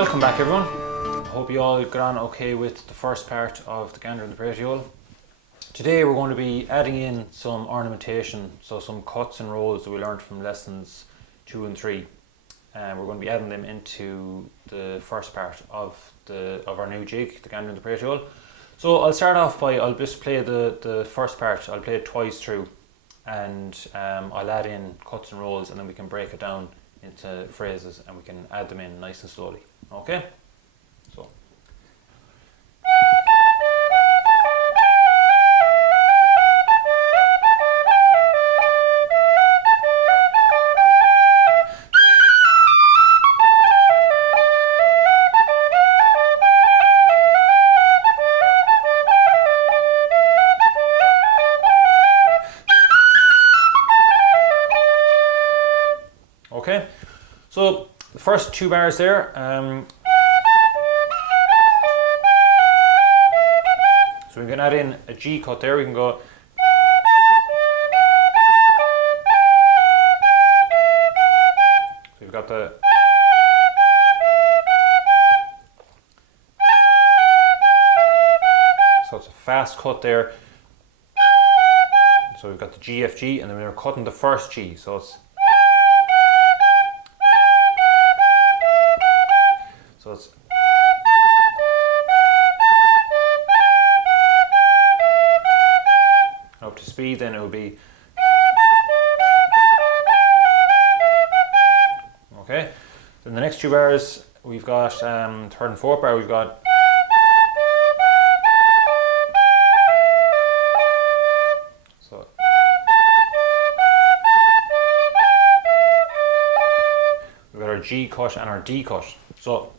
Welcome back everyone. Hope you all got on okay with the first part of the Gander and the Pratie. Today we're going to be adding in some ornamentation, so some cuts and rolls that we learned from lessons 2 and 3. And we're going to be adding them into the first part of our new jig, the Gander and the Pratie. So I'll start off by, I'll just play the first part. I'll play it twice through, and I'll add in cuts and rolls, and then we can break it down into phrases and we can add them in nice and slowly. Okay? So. Okay, so the first 2 bars there, so we can add in a G cut there. We can go, so we've got the, so it's a fast cut there. So we've got the G, F, G, and then we're cutting the first G, so it's, so it's, up to speed, then it will be, okay. Then the next 2 bars, we've got 3rd and 4th bar, we've got, so, we've got our G cut and our D cut. So,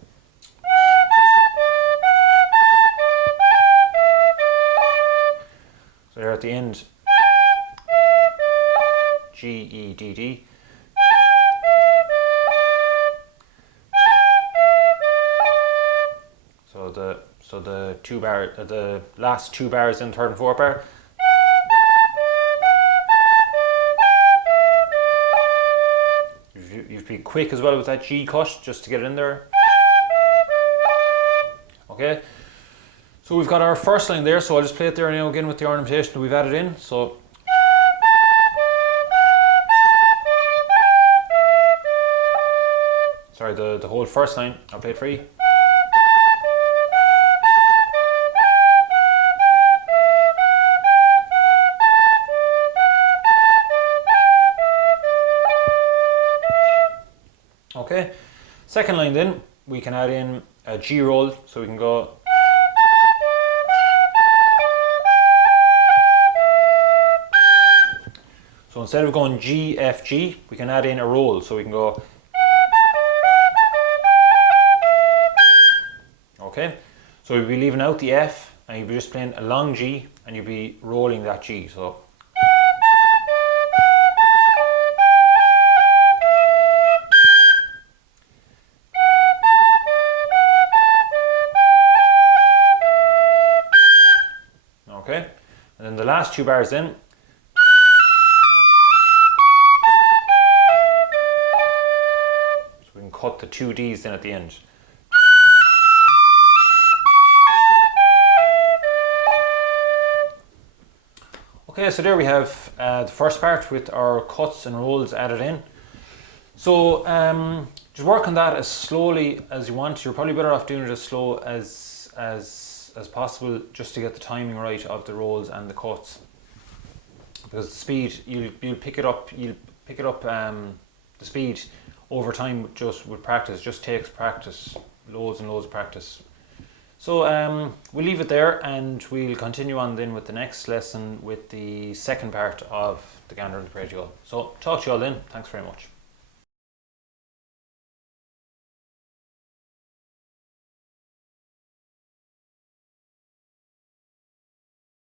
so there at the end, G, E, D, D. So the 2 bar, the last 2 bars in 3rd and 4th bar. You'd be quick as well with that G cut, just to get it in there. Okay. So we've got our first line there, so I'll just play it there now again with the ornamentation that we've added in. So, sorry, the whole first line, I'll play it for you. Okay, second line then, we can add in a G roll, so we can go, so instead of going G, F, G, we can add in a roll, so we can go, okay, so we'll be leaving out the F, and you'll be just playing a long G, and you'll be rolling that G, so. Okay, and then the last 2 bars then, so we can cut the 2 Ds then at the end. Okay, so there we have the first part with our cuts and rolls added in. So just work on that as slowly as you want. You're probably better off doing it as slow as possible, just to get the timing right of the rolls and the cuts, because the speed, you'll pick it up the speed over time, just with practice. Just takes practice, loads and loads of practice. So we'll leave it there, and we'll continue on then with the next lesson with the second part of the Gander and the Pratie. So talk to you all then. Thanks very much.